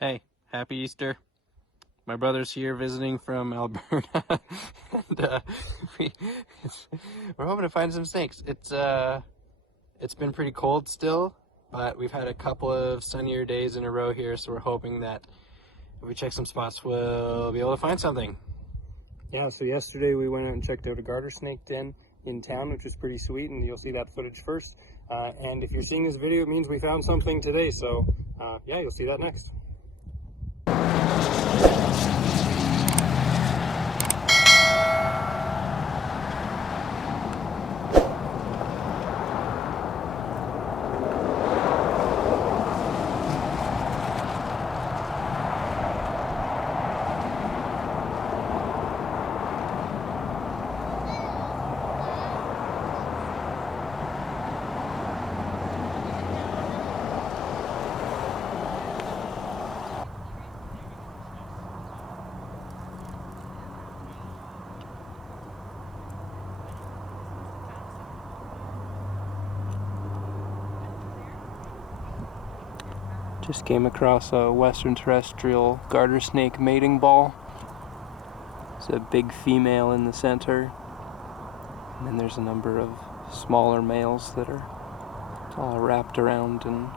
Hey, happy Easter. My brother's here visiting from Alberta, and we, we're hoping to find some snakes. It's been pretty cold still, but we've had a couple of sunnier days in a row here, so we're hoping that if we check some spots, we'll be able to find something. Yeah, so yesterday we went out and checked out a garter snake den in town, which was pretty sweet, and you'll see that footage first. And if you're seeing this video, it means we found something today, so yeah, you'll see that next. Just came across a western terrestrial garter snake mating ball. There's a big female in the center, and then there's a number of smaller males that are all wrapped around and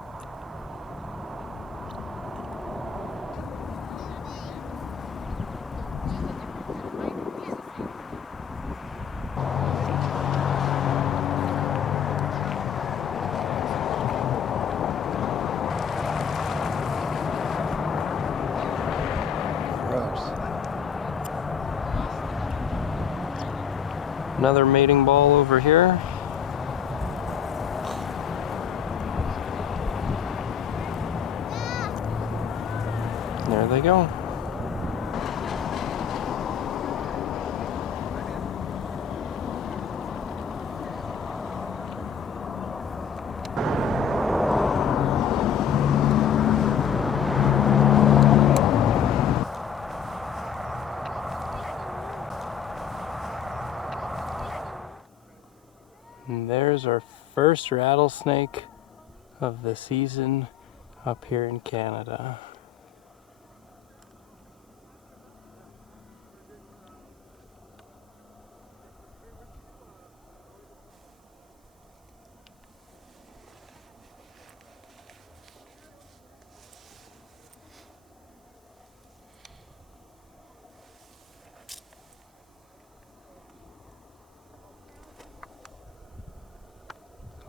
another mating ball over here. There they go. And there's our first rattlesnake of the season up here in Canada.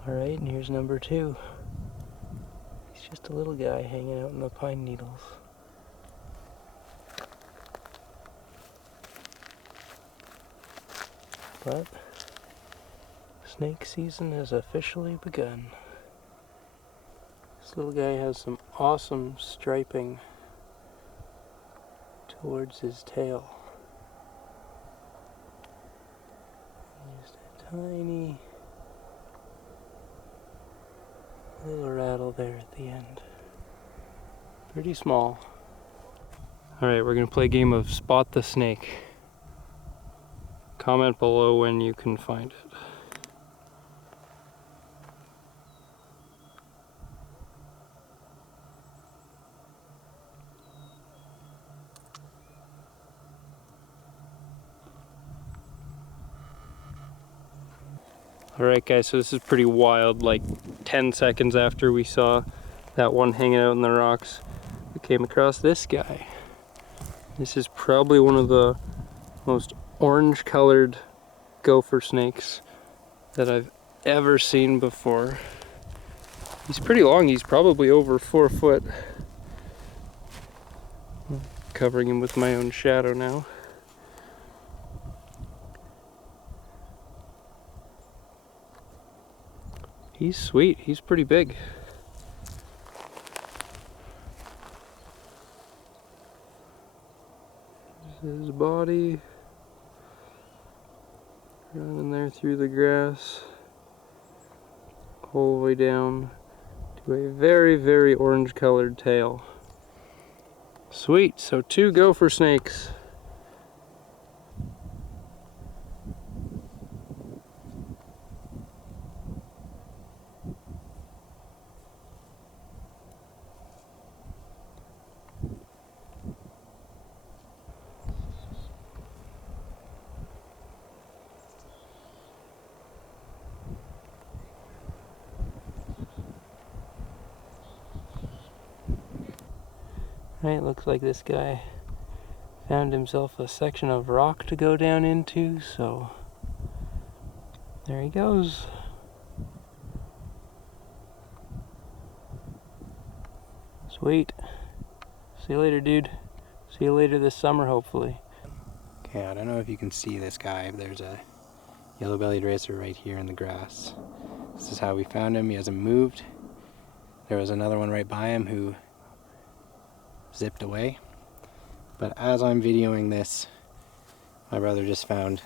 Alright, and here's number two. He's just a little guy hanging out in the pine needles. But snake season has officially begun. This little guy has some awesome striping towards his tail. Just a tiny little rattle there at the end. Pretty small. Alright, we're going to play a game of Spot the Snake. Comment below when you can find it. Alright guys, so this is pretty wild. Like 10 seconds after we saw that one hanging out in the rocks, we came across this guy. This is probably one of the most orange colored gopher snakes that I've ever seen before. He's pretty long, he's probably over 4 foot. I'm covering him with my own shadow now. He's sweet, he's pretty big. This is his body. Running there through the grass. All the way down to a very, very orange colored tail. Sweet, so 2 gopher snakes. Right, looks like this guy found himself a section of rock to go down into, so there he goes. Sweet. See you later, dude. See you later this summer, hopefully. Okay, I don't know if you can see this guy, but there's a yellow-bellied racer right here in the grass. This is how we found him. He hasn't moved. There was another one right by him who zipped away. But as I'm videoing this, my brother just found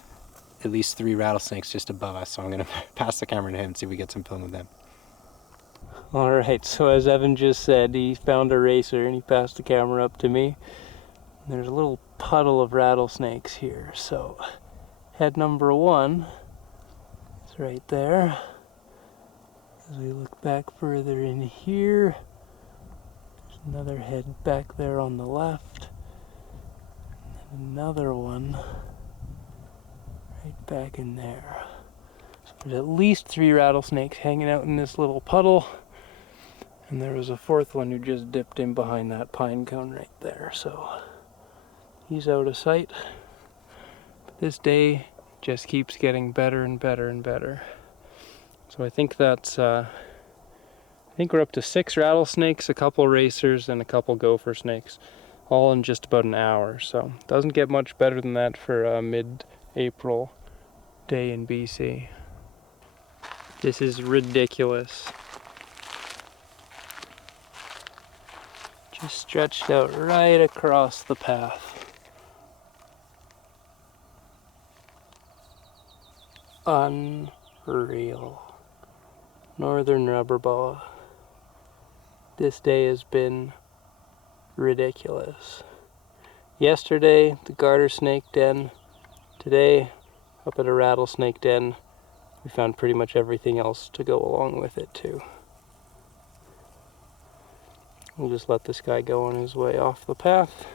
at least 3 rattlesnakes just above us, so I'm going to pass the camera to him and see if we get some film of them. Alright, so as Evan just said, he found a racer and he passed the camera up to me. There's a little puddle of rattlesnakes here, so head number 1 is right there. As we look back further in here, there's another head back there on the left, and another one right back in there. So there's at least 3 rattlesnakes hanging out in this little puddle, and there was a 4th one who just dipped in behind that pine cone right there, so he's out of sight. But this day just keeps getting better and better and better. So I think that's, I think we're up to 6 rattlesnakes, a couple racers, and a couple gopher snakes, all in just about an hour. So it doesn't get much better than that for a mid-April day in BC. This is ridiculous. Just stretched out right across the path. Unreal. Northern Rubberboa. This day has been ridiculous. Yesterday, the garter snake den. Today, up at a rattlesnake den. We found pretty much everything else to go along with it too. We'll just let this guy go on his way off the path.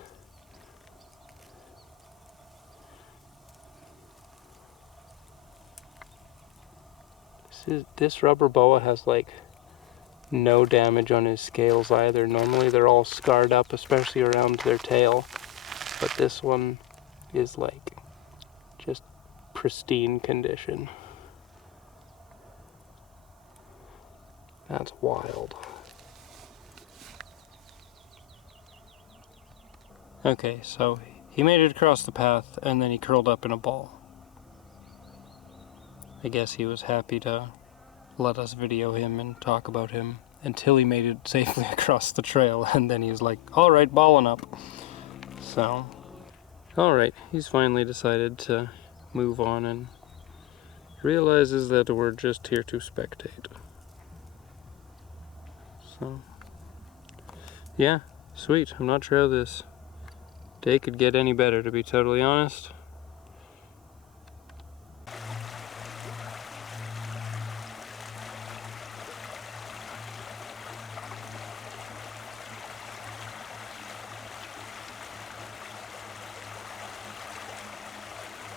This Rubberboa has like no damage on his scales either. Normally they're all scarred up, especially around their tail. But this one is like just pristine condition. That's wild. Okay, so he made it across the path and then he curled up in a ball. I guess he was happy to let us video him and talk about him until he made it safely across the trail, and then he's like, alright, balling up. So, alright, he's finally decided to move on and realizes that we're just here to spectate. So, yeah, sweet. I'm not sure how this day could get any better, to be totally honest.